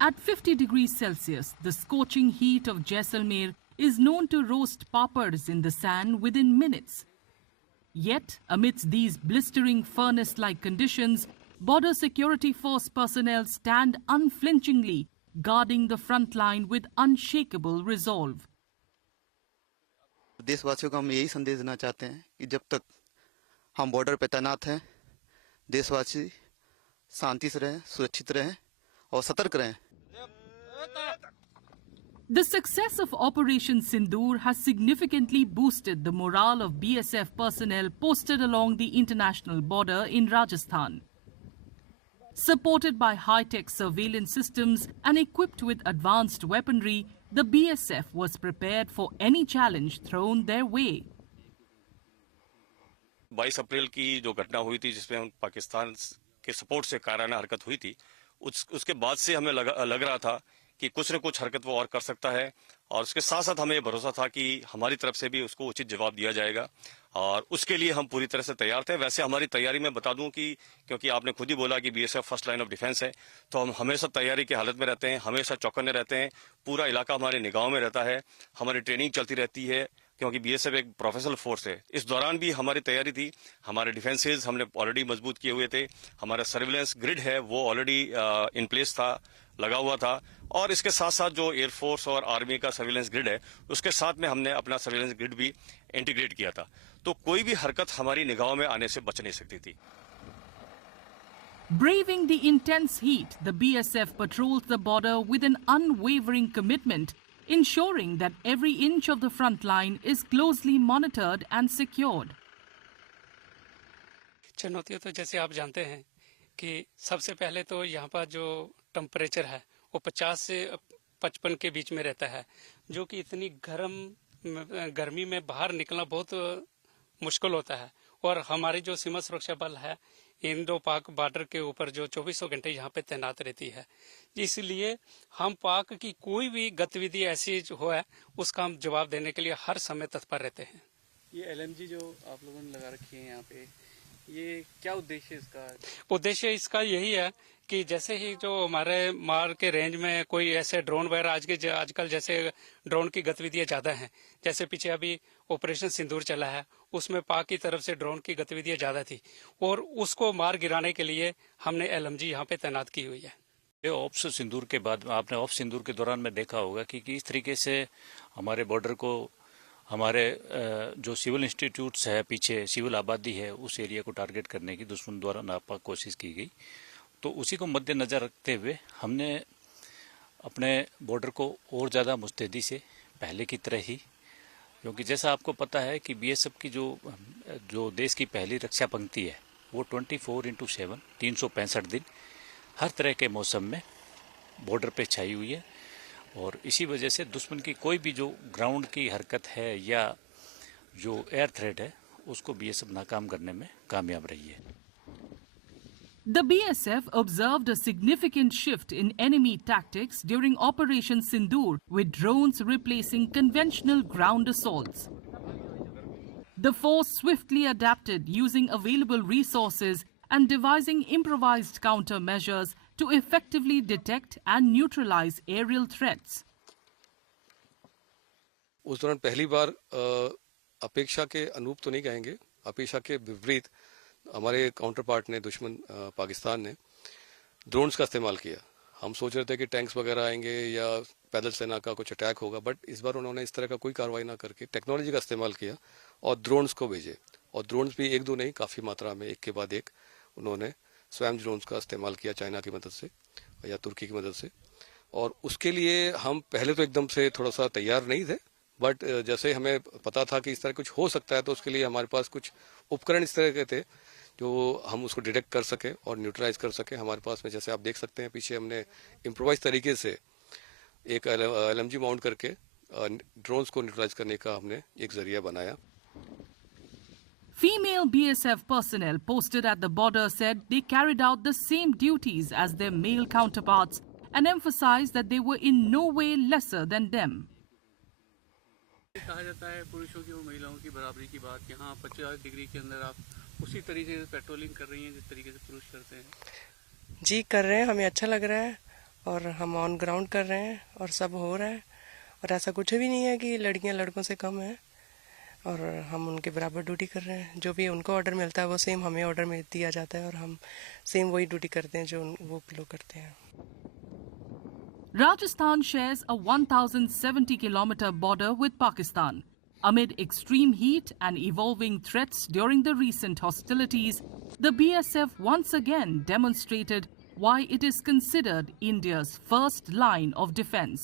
At 50 degrees Celsius, the scorching heat of Jaisalmer is known to roast papads in the sand within minutes. Yet, amidst these blistering furnace-like conditions, Border Security Force personnel stand unflinchingly, guarding the front line with unshakable resolve. देशवासियों को हम यही संदेश देना चाहते हैं कि जब तक हम बॉर्डर पर तैनात हैं, देशवासी शांति से रहें, सुरक्षित रहें और सतर्क रहें। The success of Operation Sindoor has significantly boosted the morale of BSF personnel posted along the international border in Rajasthan. Supported by high-tech surveillance systems and equipped with advanced weaponry, the BSF was prepared for any challenge thrown their way. 22 अप्रैल की जो घटना हुई थी जिसमें पाकिस्तान के support से कायराना हरकत हुई थी, उसके बाद से हमें लग रहा था कि कुछ न कुछ हरकत वो और कर सकता है और उसके साथ साथ हमें भरोसा था कि हमारी तरफ से भी उसको उचित जवाब दिया जाएगा और उसके लिए हम पूरी तरह से तैयार थे। वैसे हमारी तैयारी में बता दूं कि क्योंकि आपने खुद ही बोला कि BSF first line of defence है, तो हम हमेशा तैयारी की हालत में रहते हैं, हमेशा चौकन्ने रहते हैं, पूरा इलाका हमारे निगाहों में रहता है, हमारी ट्रेनिंग चलती रहती है क्योंकि बीएसएफ एक प्रोफेशनल फोर्स है। इस दौरान भी हमारी तैयारी थी, हमारे डिफेंसेस हमने ऑलरेडी मजबूत किए हुए थे, हमारा सर्विलेंस ग्रिड है वो ऑलरेडी इन प्लेस था, लगा हुआ था और इसके साथ साथ जो एयरफोर्स और आर्मी का सर्विलेंस ग्रिड है उसके साथ में हमने अपना सर्विलेंस ग्रिड भी इंटीग्रेट किया था, तो कोई भी हरकत हमारी निगाहों में आने से बच नहीं सकती थी। Braving the intense heat, the BSF patrols the border with an unwavering commitment, ensuring that every inch of the front line is closely monitored and secured. चुनौतियां तो जैसे आप जानते हैं कि सबसे पहले तो यहाँ पर जो टेम्परेचर है वो 50 से 55 के बीच में रहता है, जो कि इतनी गर्मी में बाहर निकलना बहुत मुश्किल होता है और हमारी जो सीमा सुरक्षा बल है इंडो पाक बॉर्डर के ऊपर जो 24 घंटे यहाँ पे तैनात रहती है, इसलिए हम पाक की कोई भी गतिविधि ऐसी जो है उसका हम जवाब देने के लिए हर समय तत्पर रहते हैं। ये एलएमजी जो आप लोगों ने लगा रखी है यहाँ पे, ये क्या उद्देश्य है इसका? उद्देश्य इसका यही है कि जैसे ही जो हमारे मार के रेंज में कोई ऐसे ड्रोन वगैरह आजकल जैसे ड्रोन की गतिविधियां ज्यादा हैं, जैसे पीछे अभी ऑपरेशन सिंदूर चला है उसमें पाक की तरफ से ड्रोन की गतिविधियां ज्यादा थी और उसको मार गिराने के लिए हमने एलएमजी यहाँ पे तैनात की हुई है। ये ऑप्स सिंदूर के बाद आपने ऑप्स सिंदूर के दौरान में देखा होगा कि किस तरीके से हमारे बॉर्डर को हमारे जो सिविल इंस्टीट्यूट्स है, पीछे सिविल आबादी है, उस एरिया को टारगेट करने की दुश्मन द्वारा नापाक कोशिश की गई, तो उसी को मद्देनजर रखते हुए हमने अपने बॉर्डर को और ज़्यादा मुस्तैदी से पहले की तरह ही, क्योंकि जैसा आपको पता है कि बीएसएफ की जो देश की पहली रक्षा पंक्ति है वो 24/7 365 दिन हर तरह के मौसम में बॉर्डर पे छाई हुई है और इसी वजह से दुश्मन की कोई भी जो ग्राउंड की हरकत है या जो एयर थ्रेट है उसको बीएसएफ नाकाम करने में कामयाब रही है। The BSF observed a significant shift in enemy tactics during Operation Sindoor, with drones replacing conventional ground assaults. The force swiftly adapted, using available resources and devising improvised countermeasures to effectively detect and neutralize aerial threats. उस दौरान पहली बार अपेक्षा के अनुरूप तो नहीं कहेंगे, अपेक्षा के विपरीत हमारे काउंटर पार्ट ने, दुश्मन पाकिस्तान ने ड्रोन्स का इस्तेमाल किया। हम सोच रहे थे कि टैंक्स वगैरह आएंगे या पैदल सेना का कुछ अटैक होगा, बट इस बार उन्होंने इस तरह का कोई कार्रवाई ना करके टेक्नोलॉजी का इस्तेमाल किया और ड्रोन्स को भेजे। और ड्रोन्स भी एक दो नहीं, काफ़ी मात्रा में एक के बाद एक उन्होंने स्वयं ड्रोन्स का इस्तेमाल किया, चाइना की मदद से या तुर्की की मदद से। और उसके लिए हम पहले तो एकदम से थोड़ा सा तैयार नहीं थे, बट जैसे हमें पता था कि इस तरह कुछ हो सकता है तो उसके लिए हमारे पास कुछ उपकरण इस तरह के थे जो हम उसको डिटेक्ट कर सके और न्यूट्रलाइज कर सके। हमारे पास में जैसे आप देख सकते हैं पीछे हमने इम्प्रोवाइज तरीके से एक एलएमजी माउंट करके ड्रोन्स को न्यूट्रलाइज करने का हमने एक जरिया बनाया। Female BSF personnel posted at the border said they carried out the same duties as their male counterparts and emphasized that they were in no way lesser than them. कहा जाता है पुरुषों की और महिलाओं की बराबरी की बात, यहाँ 50 डिग्री के अंदर आप उसी तरीके से पेट्रोलिंग कर रही हैं जिस तरीके से पुरुष करते हैं। जी कर रहे हैं, हमें अच्छा लग रहा है और हम ऑन ग्राउंड कर रहे हैं और सब हो रहा है और ऐसा कुछ भी नहीं है कि लड़कियां लड़कों से कम हैं और हम उनके बराबर ड्यूटी कर रहे हैं। जो भी उनको ऑर्डर मिलता है वो सेम हमें ऑर्डर में दिया जाता है और हम सेम वही ड्यूटी करते हैं जो वो लोग करते हैं। Rajasthan shares a 1,070-kilometer border with Pakistan. Amid extreme heat and evolving threats during the recent hostilities, the BSF once again demonstrated why it is considered India's first line of defense.